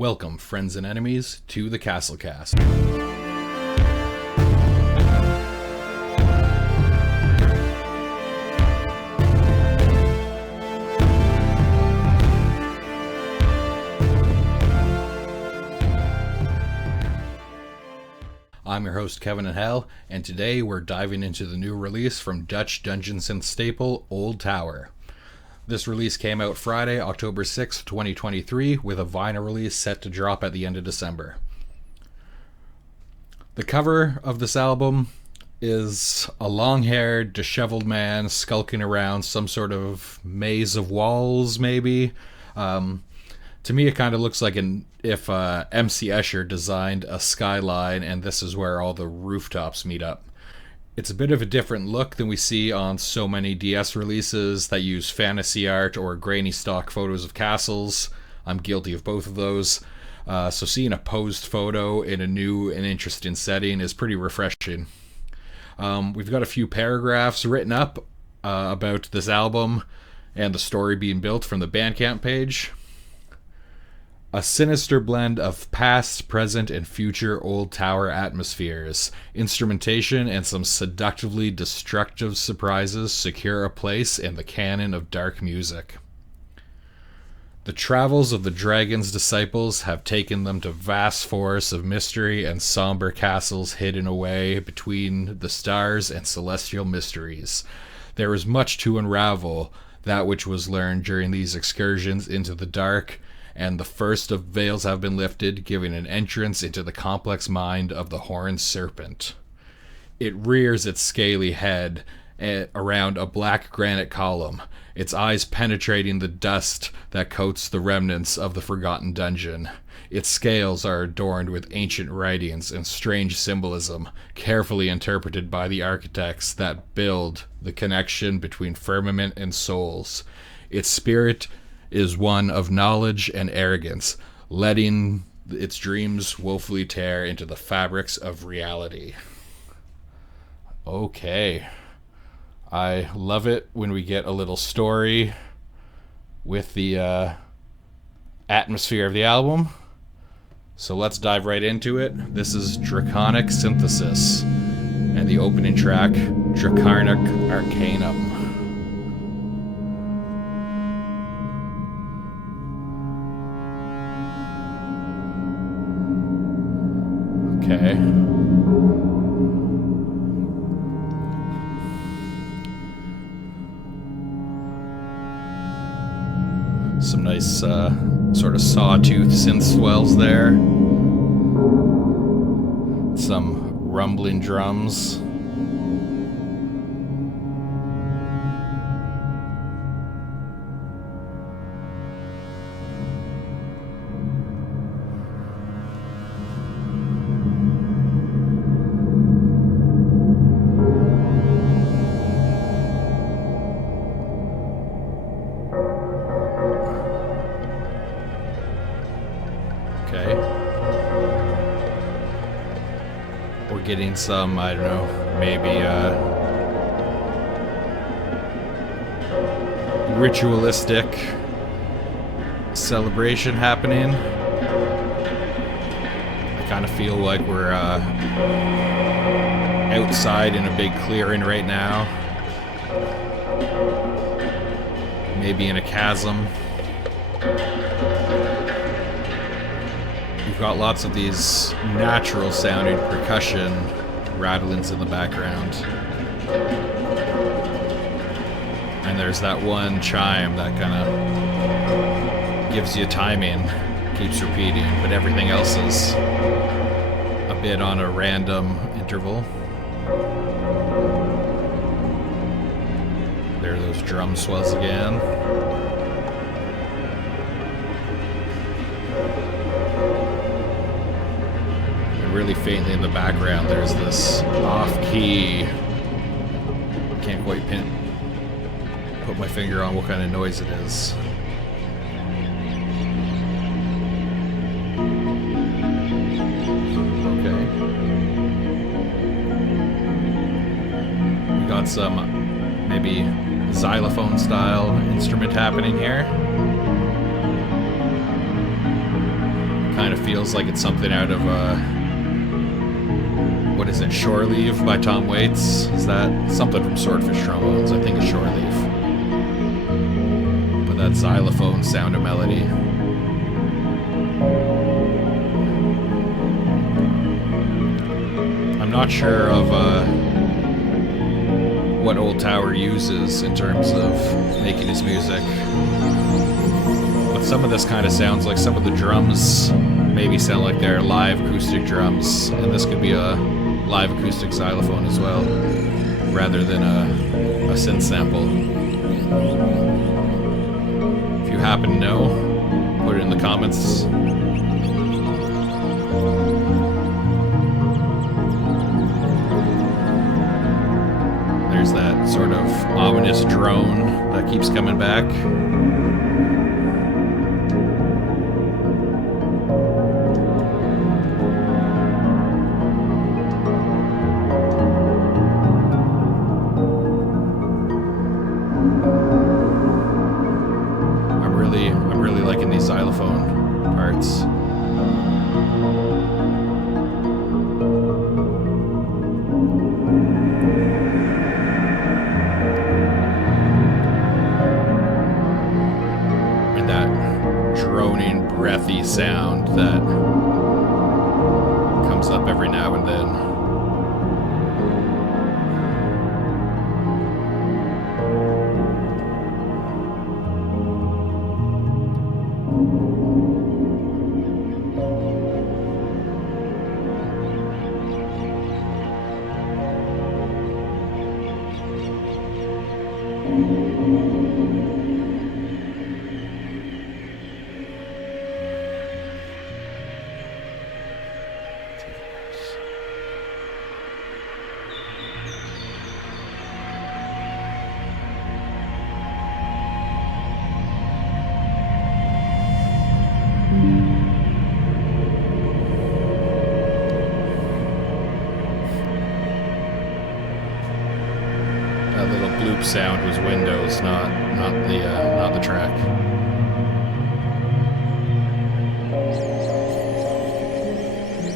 Welcome, friends and enemies, to the Castlecast. I'm your host, Kevin and Hell, and today we're diving into the new release from Dutch dungeon synth staple, Old Tower. This release came out Friday, October 6th, 2023, with a vinyl release set to drop at the end of December. The cover of this album is a long-haired, disheveled man skulking around some sort of maze of walls, maybe. To me, it kind of looks like if MC Escher designed a skyline and this is where all the rooftops meet up. It's a bit of a different look than we see on so many DS releases that use fantasy art or grainy stock photos of castles. I'm guilty of both of those. So seeing a posed photo in a new and interesting setting is pretty refreshing. We've got a few paragraphs written up about this album and the story being built from the Bandcamp page. A sinister blend of past, present, and future Old Tower atmospheres, instrumentation, and some seductively destructive surprises secure a place in the canon of dark music. The travels of the dragon's disciples have taken them to vast forests of mystery and somber castles hidden away between the stars and celestial mysteries. There is much to unravel that which was learned during these excursions into the dark, and the first of veils have been lifted, giving an entrance into the complex mind of the horned serpent. It rears its scaly head around a black granite column, its eyes penetrating the dust that coats the remnants of the forgotten dungeon. Its scales are adorned with ancient writings and strange symbolism, carefully interpreted by the architects that build the connection between firmament and souls. Its spirit is one of knowledge and arrogance, letting its dreams woefully tear into the fabrics of reality. Okay. I love it when we get a little story with the atmosphere of the album. So let's dive right into it. This is Draconic Synthesis and the opening track, Draugr Arcanum. Okay. Some nice sort of sawtooth synth swells there. Some rumbling drums. Getting some, I don't know, maybe ritualistic celebration happening. I kind of feel like we're outside in a big clearing right now. Maybe in a chasm. We've got lots of these natural sounding percussion rattlings in the background. And there's that one chime that kind of gives you timing, keeps repeating, but everything else is a bit on a random interval. There are those drum swells again. Really faintly in the background, there's this off-key, can't quite put my finger on what kind of noise it is. Okay. We got some maybe xylophone style instrument happening here. kind of feels like it's something out of what is it, Shore Leave by Tom Waits? Is that something from Swordfish Trombones? I think it's Shore Leave. But that xylophone sound and melody. I'm not sure of what Old Tower uses in terms of making his music. But some of this kind of sounds like some of the drums maybe sound like they're live acoustic drums, and this could be a live acoustic xylophone as well, rather than a synth sample. If you happen to know, put it in the comments. There's that sort of ominous drone that keeps coming back. I'm really liking these xylophone parts. Breathy sound that comes up every now and then. Sound was Windows, not the track.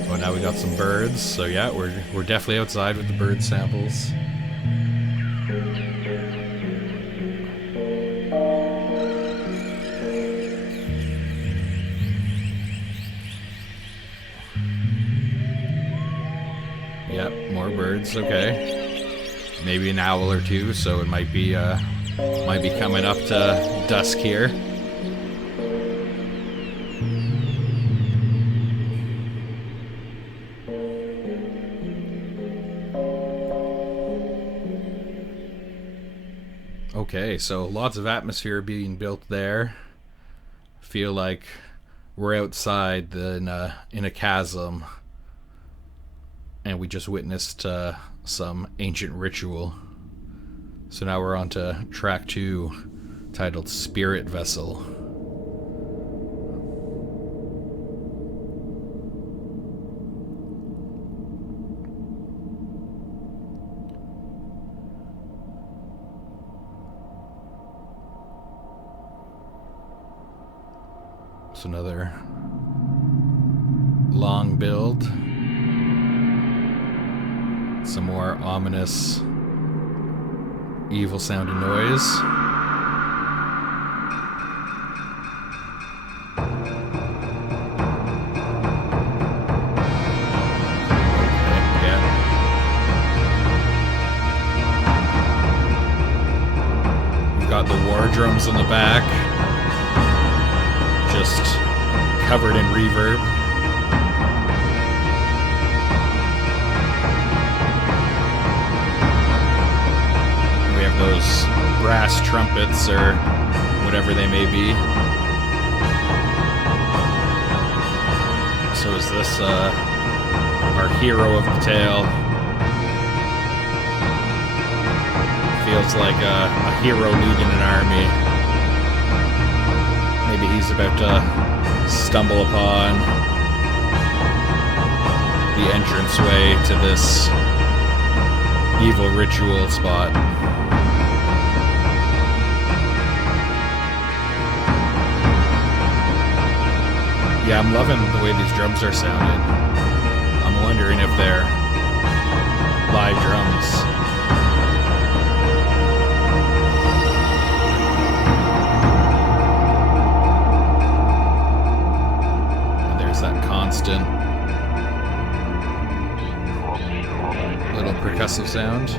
Oh, now we got some birds. So yeah, we're definitely outside with the bird samples. Yep, more birds. Okay. Maybe an owl or two, so it might be coming up to dusk here. Okay, so lots of atmosphere being built there. Feel like we're outside in a chasm, and we just witnessed some ancient ritual. So now we're on to track 2, titled Spirit Vessel. So another long build. Some more ominous, evil sounding noise. Okay, yeah. We've got the war drums in the back, just covered in reverb. Those brass trumpets or whatever they may be. So is this our hero of the tale? Feels like a hero leading an army. Maybe he's about to stumble upon the entranceway to this evil ritual spot. Yeah, I'm loving the way these drums are sounding. I'm wondering if they're live drums. And there's that constant little percussive sound.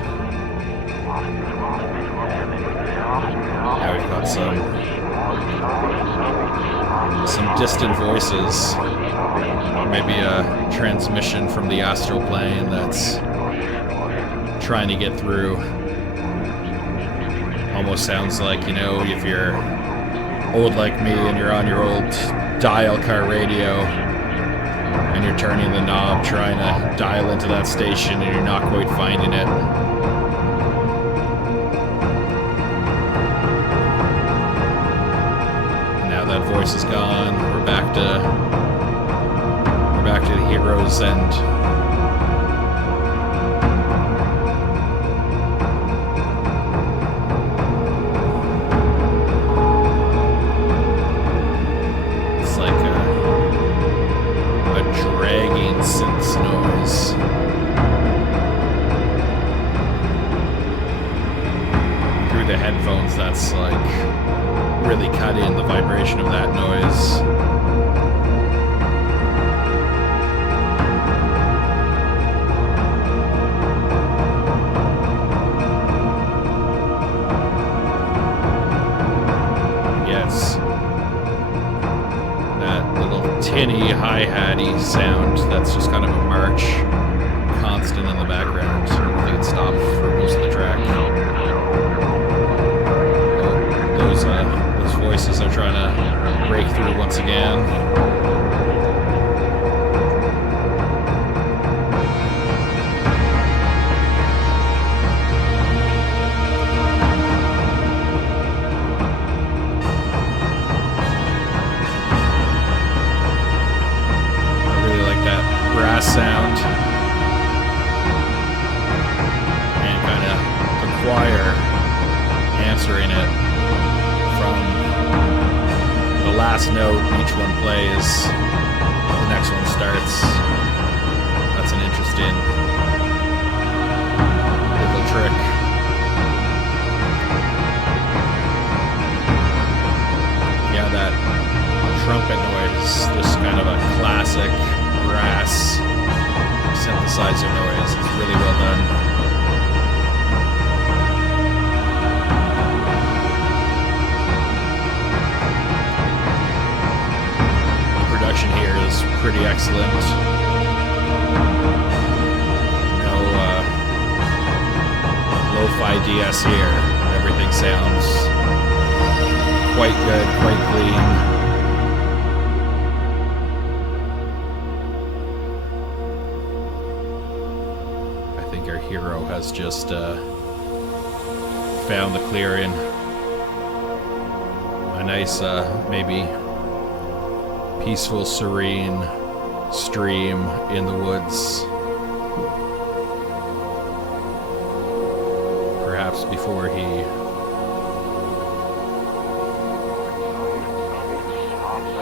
Now we've got some distant voices, maybe a transmission from the astral plane that's trying to get through. Almost sounds like, you know, if you're old like me and you're on your old dial car radio and you're turning the knob trying to dial into that station and you're not quite finding it. That voice is gone. We're back to the hero's end. It's like a dragging synth noise. Through the headphones, that's like really cut in the vibration of that noise. Yes, that little tinny hi-hatty sound that's just kind of a march constant in the background. I don't think it stopped for most of the track. Those voices are trying to break through once again. I really like that brass sound. And kind of the choir answering it. The last note each one plays, the next one starts. That's an interesting little trick. Yeah, that trumpet noise, just kind of a classic brass synthesizer noise. It's really well done. Here is pretty excellent. No lo-fi DS here. Everything sounds quite good, quite clean. I think our hero has just found the clearing. A nice, maybe peaceful, serene stream in the woods. Perhaps before he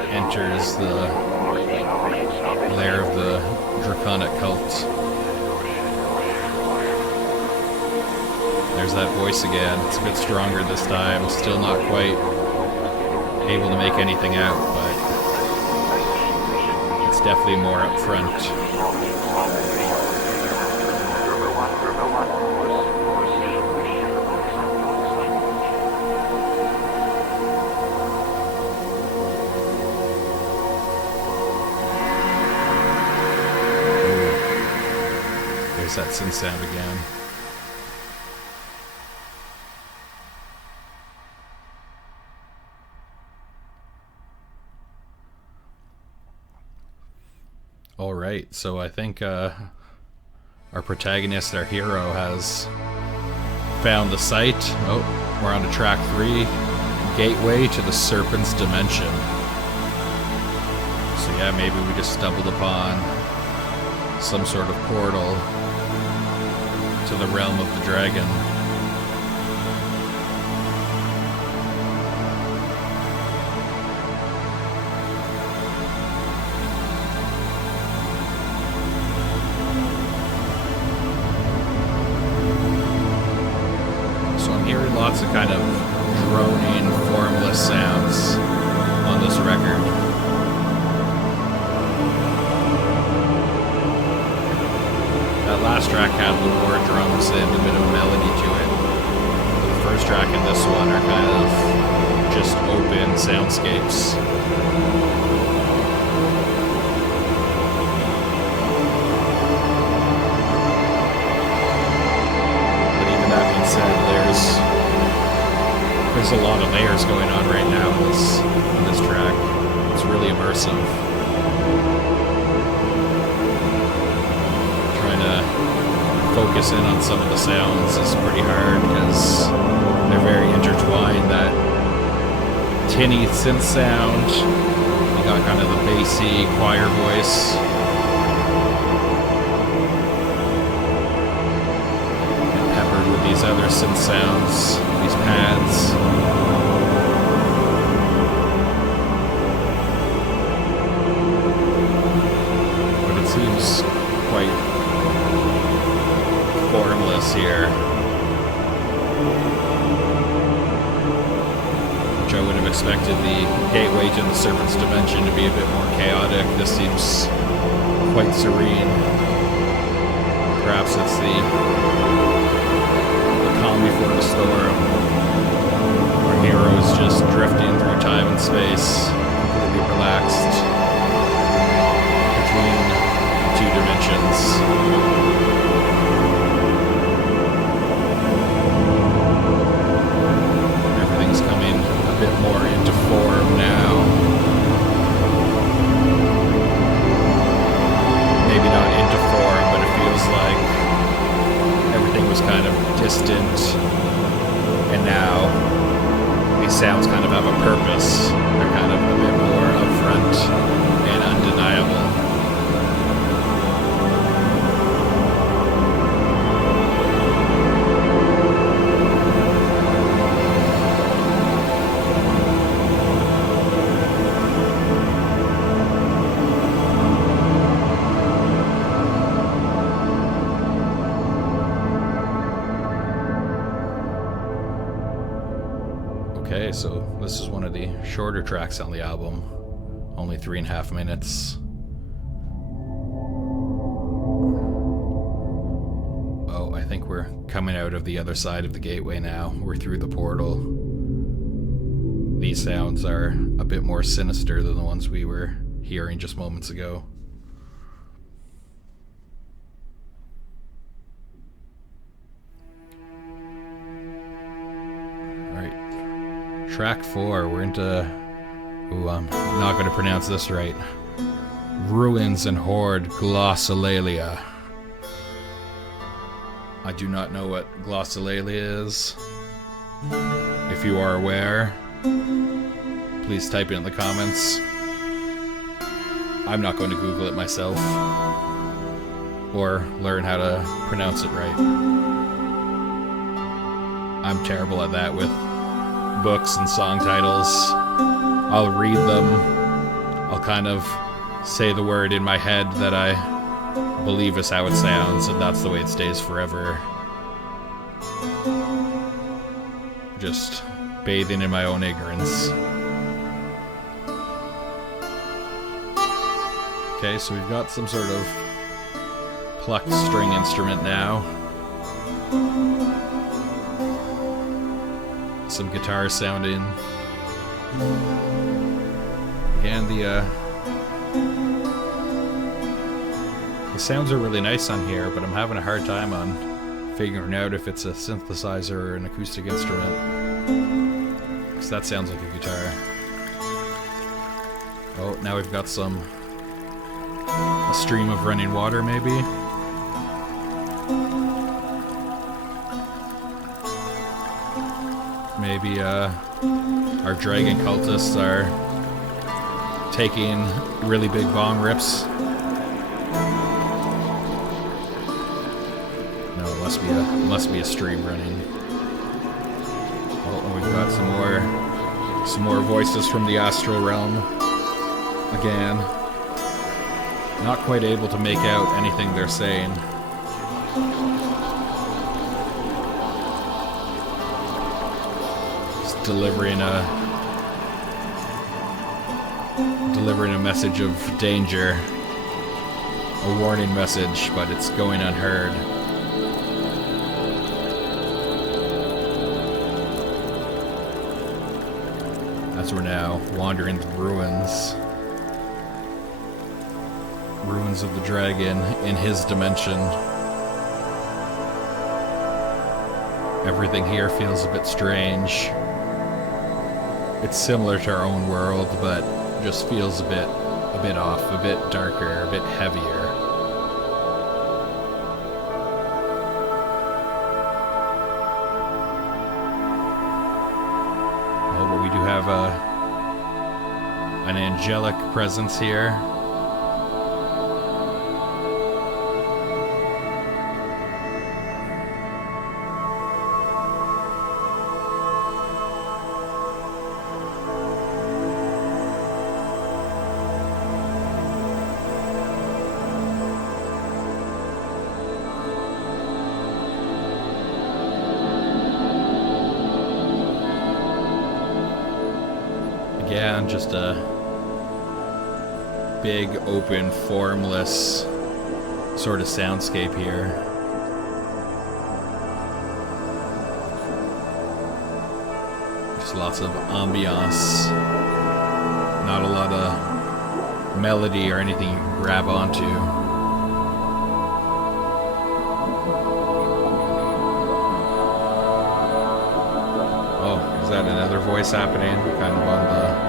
enters the lair of the Draconic cult. There's that voice again. It's a bit stronger this time. Still not quite able to make anything out, but definitely more up front. There's that synth sound again. Alright, so I think our protagonist, our hero, has found the site. Oh, we're on to track 3, Gateway to the Serpent's Dimension. So yeah, maybe we just stumbled upon some sort of portal to the realm of the dragon. lots of kind of droning, formless sounds on this record. That last track had a little more drums and a bit of melody to it. The first track and this one are kind of just open soundscapes. But even that being said, there's a lot of layers going on right now in this track. It's really immersive. Trying to focus in on some of the sounds is pretty hard because they're very intertwined. That tinny synth sound, you got kind of the bassy choir voice, and peppered with these other synth sounds, these pads. But it seems quite formless here. I would have expected the gateway to the Serpent's dimension to be a bit more chaotic. This seems quite serene. Perhaps it's the calm before the storm. Our heroes just drifting through time and space, completely relaxed between two dimensions. Coming a bit more into form now. Maybe not into form, but it feels like everything was kind of distant, and now these sounds kind of have a purpose. They're kind of a bit more upfront and undeniable. Okay, so this is one of the shorter tracks on the album, only 3.5 minutes. Oh, I think we're coming out of the other side of the gateway now. We're through the portal. These sounds are a bit more sinister than the ones we were hearing just moments ago. Track 4, we're into, I'm not going to pronounce this right, Ruins and Horde Glossolalia. I do not know what Glossolalia is. If you are aware, please type it in the comments. I'm not going to Google it myself or learn how to pronounce it right. I'm terrible at that with books and song titles. I'll read them. I'll kind of say the word in my head that I believe is how it sounds, and that's the way it stays forever. Just bathing in my own ignorance. Okay, so we've got some sort of plucked string instrument now. Some guitar sounding. Again, the sounds are really nice on here, but I'm having a hard time on figuring out if it's a synthesizer or an acoustic instrument, because that sounds like a guitar. Oh, now we've got a stream of running water, maybe. Maybe our dragon cultists are taking really big bong rips. No, it must be a stream running. Oh, and we've got some more voices from the astral realm. Again, not quite able to make out anything they're saying. delivering a message of danger, a warning message, but it's going unheard. As we're now wandering the ruins of the dragon in his dimension. Everything here feels a bit strange. It's similar to our own world, but just feels a bit off, a bit darker, a bit heavier. Oh, but we do have an angelic presence here. Again, just a big, open, formless sort of soundscape here. Just lots of ambiance. Not a lot of melody or anything you can grab onto. Oh, is that another voice happening? Kind of on the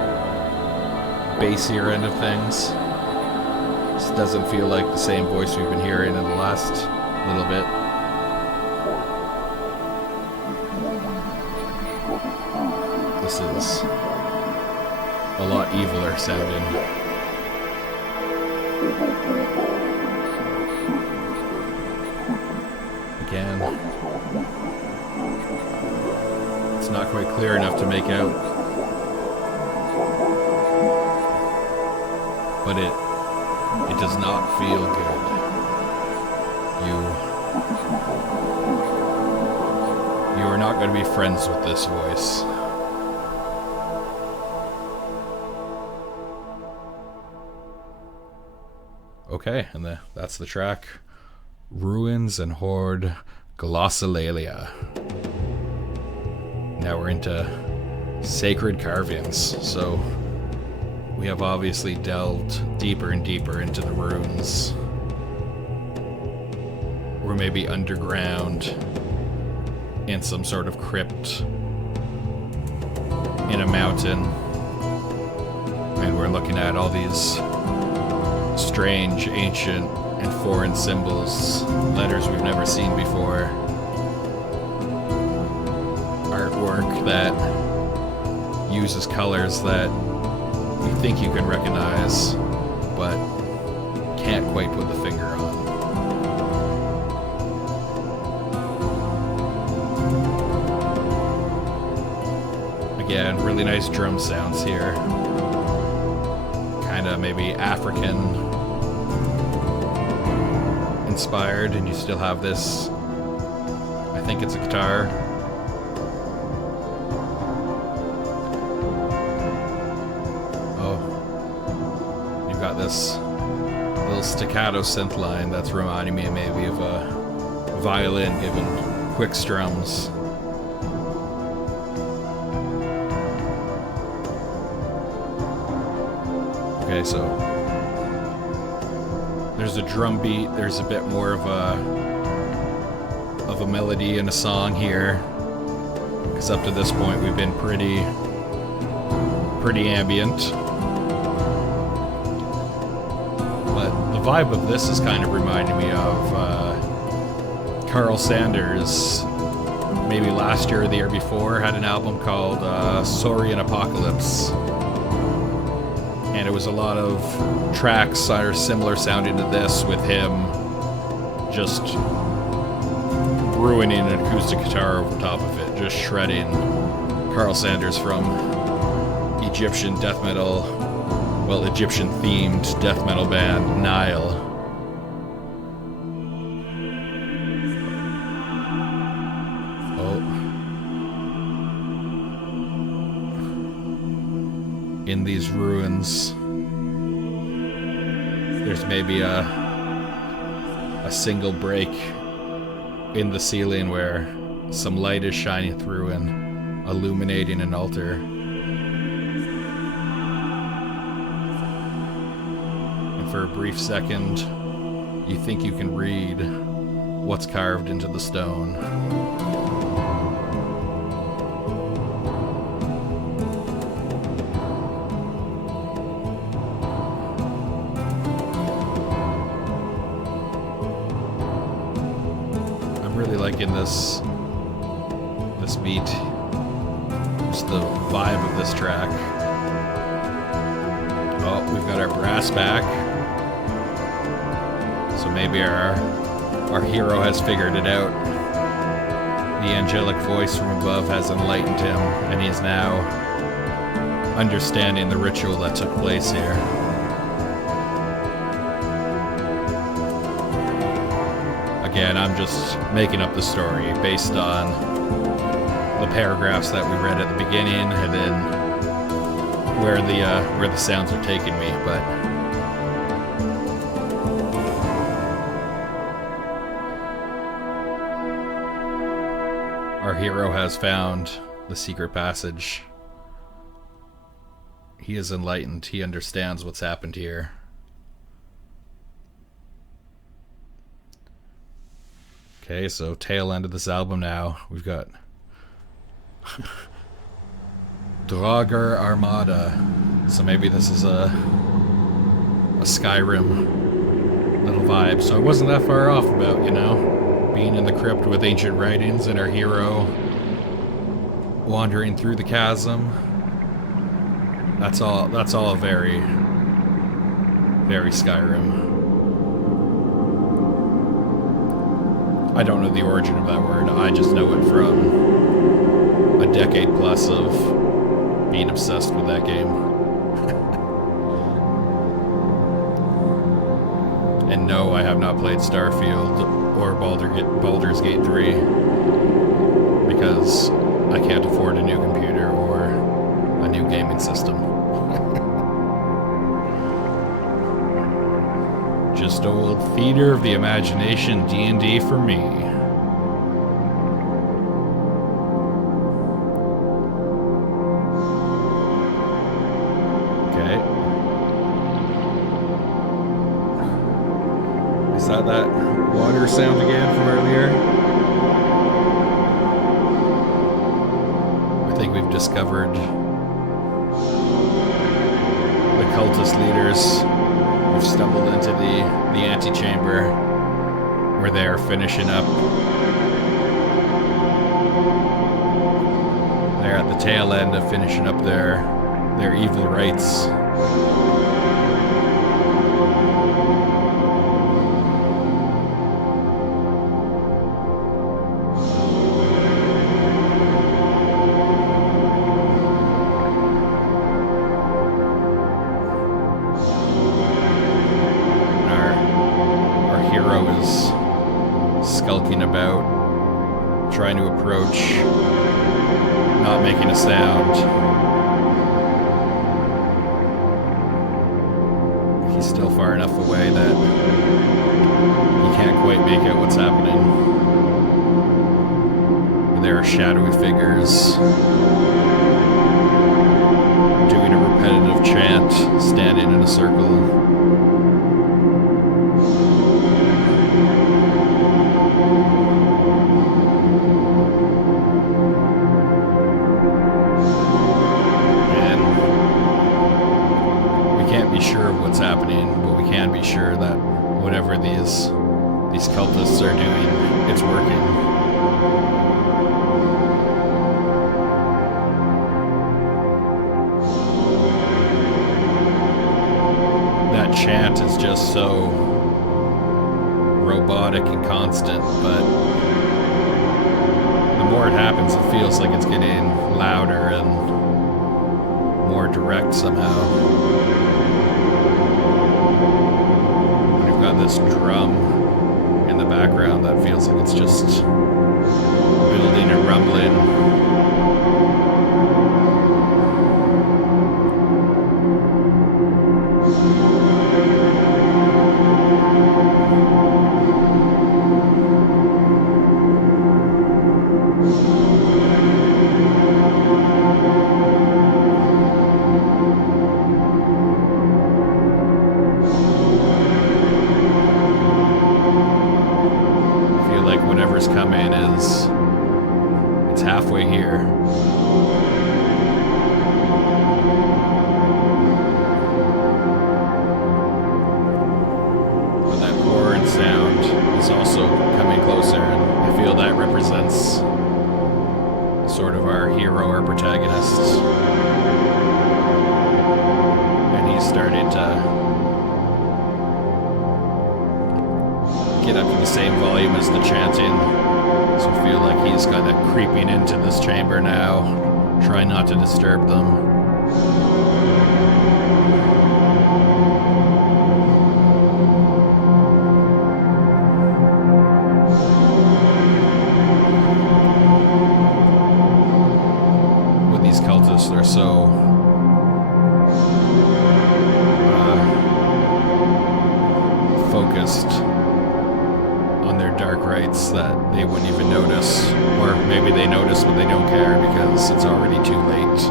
bassier end of things. This doesn't feel like the same voice we've been hearing in the last little bit. This is a lot eviler sounding. Again, it's not quite clear enough to make out. But it does not feel good. You are not going to be friends with this voice. Okay, and that's the track. Ruins and Horde, Glossolalia. Now we're into sacred carvings, so we have obviously delved deeper and deeper into the ruins. We're maybe underground in some sort of crypt in a mountain, and we're looking at all these strange, ancient, and foreign symbols, letters we've never seen before, artwork that uses colors that you think you can recognize, but can't quite put the finger on. Again, really nice drum sounds here. Kind of maybe African inspired, and you still have this, I think it's a guitar. This little staccato synth line that's reminding me maybe of a violin given quick strums. Okay, so there's a drum beat, there's a bit more of a melody in a song here, because up to this point we've been pretty ambient. The vibe of this is kind of reminding me of Carl Sanders, maybe last year or the year before, had an album called Saurian Apocalypse. And it was a lot of tracks that are similar sounding to this, with him just ruining an acoustic guitar over top of it, just shredding. Carl Sanders from Egyptian death metal, well, Egyptian-themed death metal band Nile. in these ruins. There's maybe a single break in the ceiling where some light is shining through and illuminating an altar. And for a brief second, you think you can read what's carved into the stone. I'm really liking this beat. Just the vibe of this track. Oh, we've got our brass back. So maybe our hero has figured it out. The angelic voice from above has enlightened him, and he is now understanding the ritual that took place here. Again, I'm just making up the story based on the paragraphs that we read at the beginning, and then where the sounds are taking me. But our hero has found the secret passage. He is enlightened. He understands what's happened here. Okay, so tail end of this album now. We've got Draugr Armada. So maybe this is a Skyrim little vibe. So I wasn't that far off about, being in the crypt with ancient writings and our hero wandering through the chasm. That's all very, very Skyrim. I don't know the origin of that word. I just know it from a decade plus of being obsessed with that game. And no, I have not played Starfield or Baldur's Gate 3 because I can't afford a new computer or a new gaming system. Just old theater of the imagination D&D for me. Okay. Is that water sound again from earlier? I think we've discovered the cultist leaders. We've stumbled into the antechamber where they're finishing up. They're at the tail end of finishing up their evil rites. Skulking about, trying to approach, not making a sound. He's still far enough away that he can't quite make out what's happening. There are shadowy figures doing a repetitive chant, standing in a circle. Sure that whatever these cultists are doing, it's working. That chant is just so robotic and constant, but the more it happens, it feels like it's getting louder and more direct somehow. Got this drum in the background that feels like it's just building and rumbling. whatever's coming is... it's halfway here. But that horn sound is also coming closer, and I feel that represents sort of our hero, our protagonist. And he's starting to get up to the same volume as the chanting. So I feel like he's kind of creeping into this chamber now. Try not to disturb them. With these cultists, they're so focused on their dark rites that they wouldn't even notice. Or maybe they notice but they don't care because it's already too late.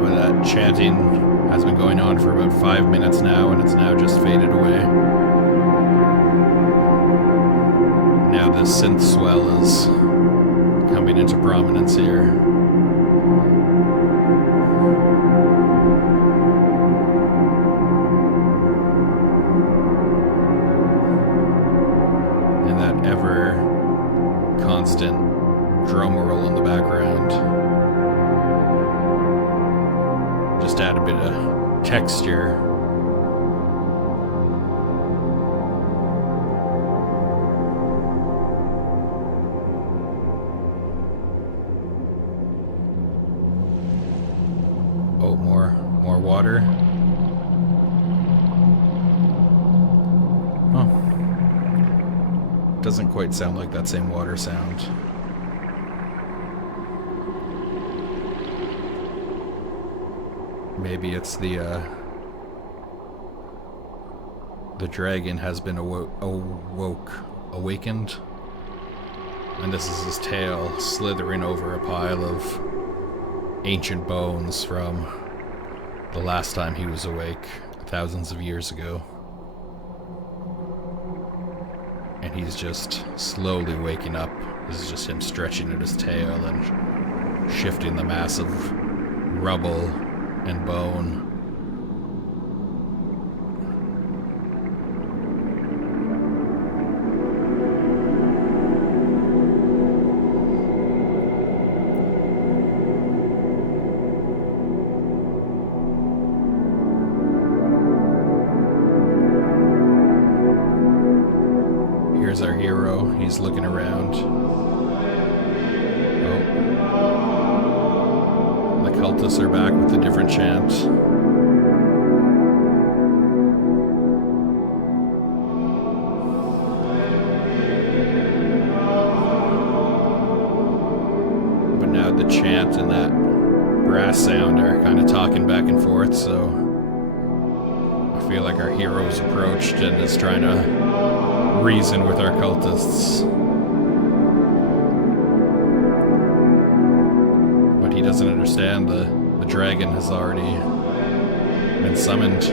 Well, that chanting has been going on for about 5 minutes now, and it's now just faded away. Now this synth swell is coming into prominence here. And that ever constant drum roll in the background. Just add a bit of texture. Oh, more water. Oh. Doesn't quite sound like that same water sound. Maybe it's the dragon has been awakened, and this is his tail slithering over a pile of ancient bones from the last time he was awake, thousands of years ago. And he's just slowly waking up. This is just him stretching at his tail and shifting the massive rubble and bone. Here's our hero. He's looking around. Oh. The cultists are back with a different chant. But now the chant and that brass sound are kind of talking back and forth, so I feel like our hero's approached and is trying to reason with our cultists. But he doesn't understand. The dragon has already been summoned.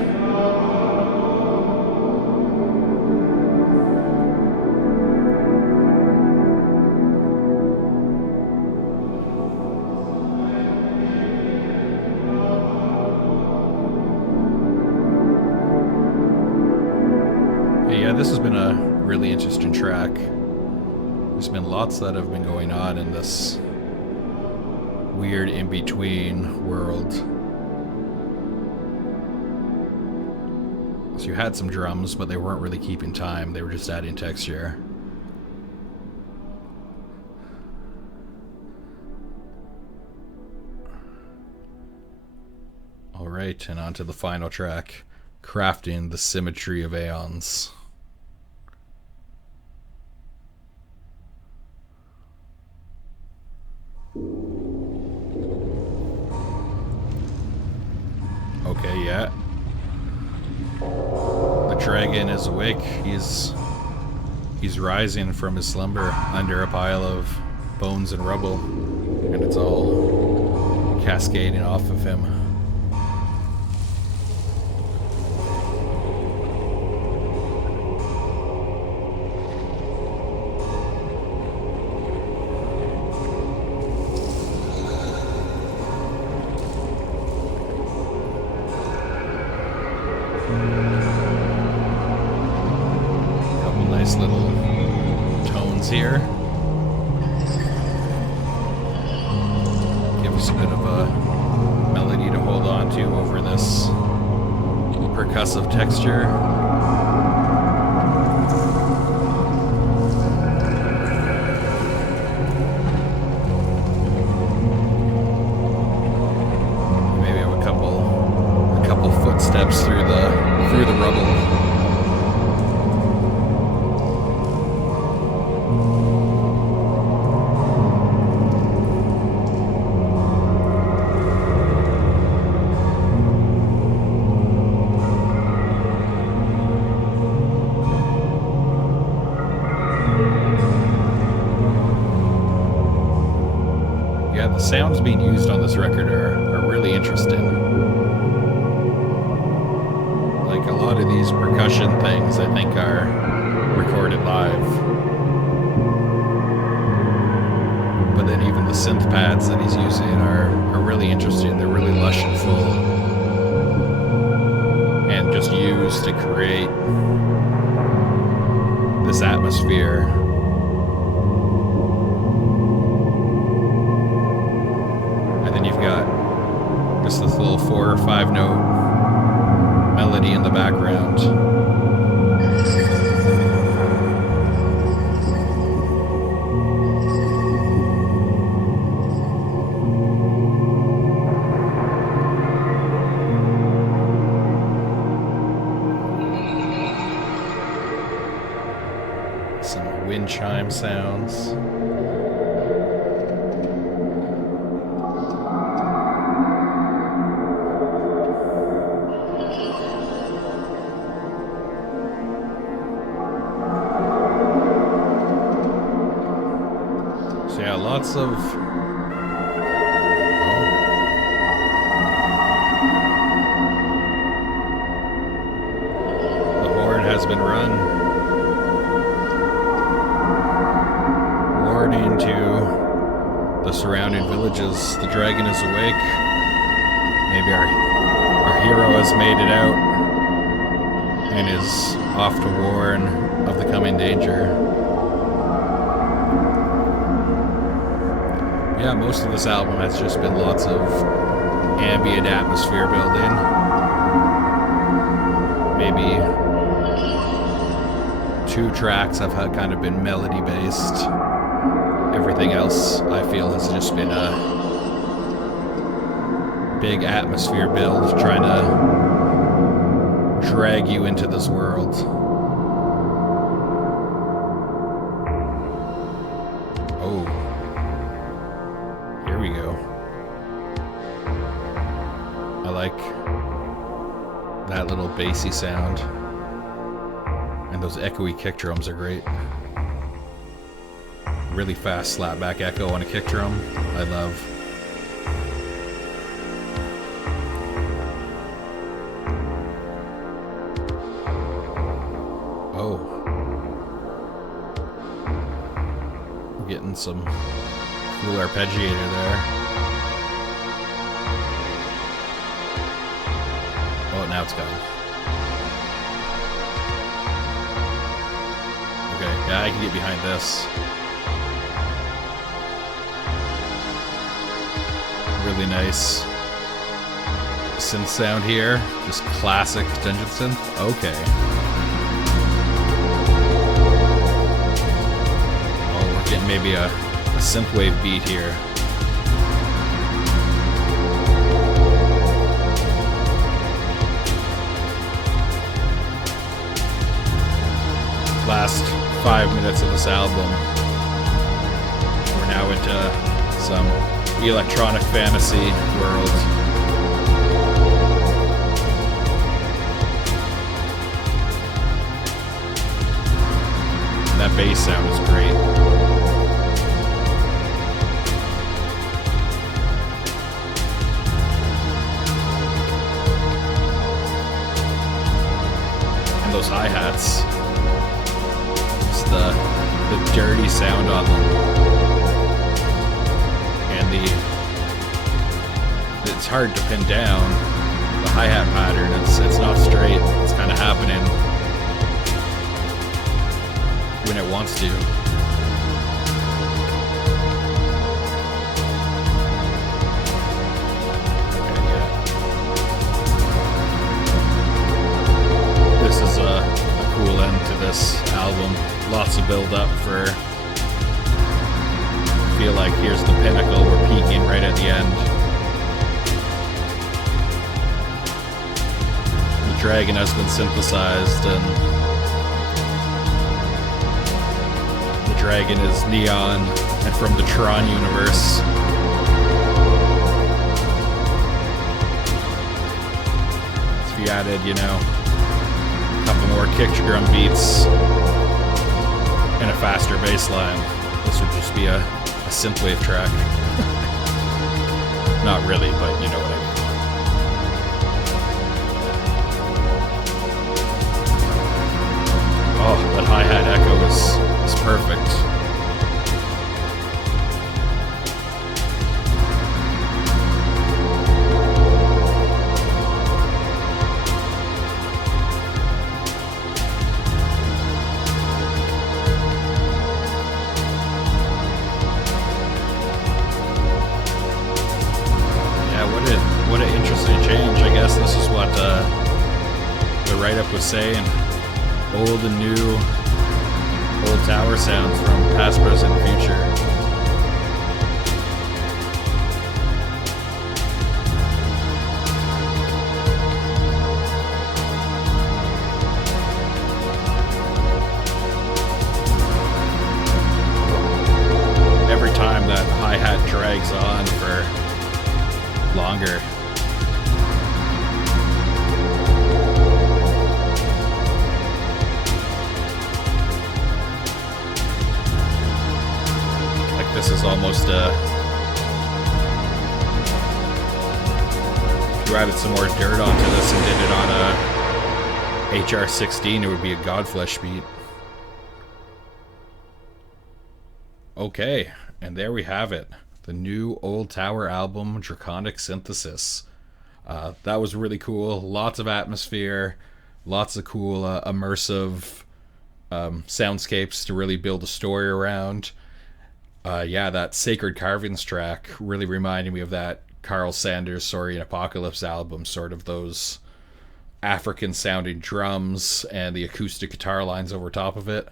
Yeah, this has been a really interesting track. There's been lots that have been going on in this weird in-between world. So you had some drums, but they weren't really keeping time. They were just adding texture. Alright, and on to the final track, Crafting the Symmetry of Aeons. Okay, yeah. The dragon is awake. He's rising from his slumber under a pile of bones and rubble, and it's all cascading off of him. Little tones here. Give us a bit of a melody to hold on to over this percussive texture. Maybe have a couple footsteps through the rubble. The sounds being used on this record are really interesting. Like a lot of these percussion things I think are recorded live. But then even the synth pads that he's using are really interesting. They're really lush and full. And just used to create this atmosphere. Just this little 4 or 5 note melody in the background. Some wind chime sounds. Lots of... The horn has been run. Warning to the surrounding villages. The dragon is awake. Maybe our hero has made it out and is off to warn of the coming danger. Yeah, most of this album has just been lots of ambient atmosphere building. Maybe 2 tracks have kind of been melody based. Everything else I feel has just been a big atmosphere build, trying to drag you into this world. That little bassy sound, and those echoey kick drums are great. Really fast slapback echo on a kick drum, I love. Oh, we're getting some cool arpeggiator there. Now it's gone. Okay, yeah, I can get behind this. Really nice synth sound here. Just classic dungeon synth. Okay. Oh, we're getting maybe a synthwave beat here. Last 5 minutes of this album, we're now into some electronic fantasy world. That bass sound is great. those hi-hats. It's the dirty sound on them. And it's hard to pin down the hi-hat pattern. It's not straight. It's kind of happening when it wants to. This is a cool end to this album. Lots of build up for, I feel like here's the pinnacle, we're peaking right at the end. The dragon has been synthesized, and the dragon is neon and from the Tron universe. So if you added, you know, couple more kick drum beats and a faster bass line, this would just be a synthwave track. Not really, but you know what I mean. Oh, that hi-hat echo is perfect. What an interesting change. I guess this is what the write-up was saying. Old and new, old tower sounds from past, present, and future. Every time that hi-hat drags on for longer, like this is almost if you added some more dirt onto this and did it on a HR16, it would be a Godflesh beat. Okay, and there we have it. The new Old Tower album, Draconic Synthesis. That was really cool. Lots of atmosphere, lots of cool immersive soundscapes to really build a story around. Yeah, that Sacred Carvings track really reminded me of that Carl Sanders Saurian Apocalypse album, sort of those African sounding drums and the acoustic guitar lines over top of it.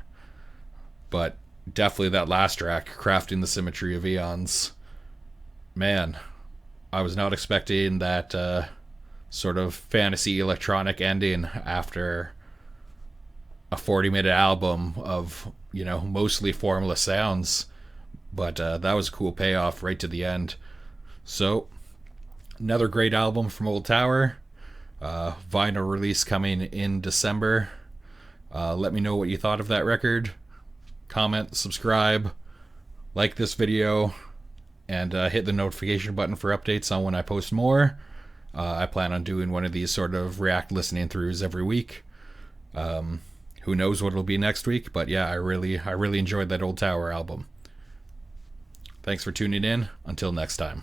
But definitely that last track, Crafting the Symmetry of Aeons. Man, I was not expecting that sort of fantasy electronic ending after a 40-minute album of, you know, mostly formless sounds. But that was a cool payoff right to the end. So, another great album from Old Tower. Vinyl release coming in December. Let me know what you thought of that record. Comment, subscribe, like this video, and hit the notification button for updates on when I post more. I plan on doing one of these sort of react listening throughs every week. Who knows what it'll be next week, but yeah, I really enjoyed that Old Tower album. Thanks for tuning in. Until next time.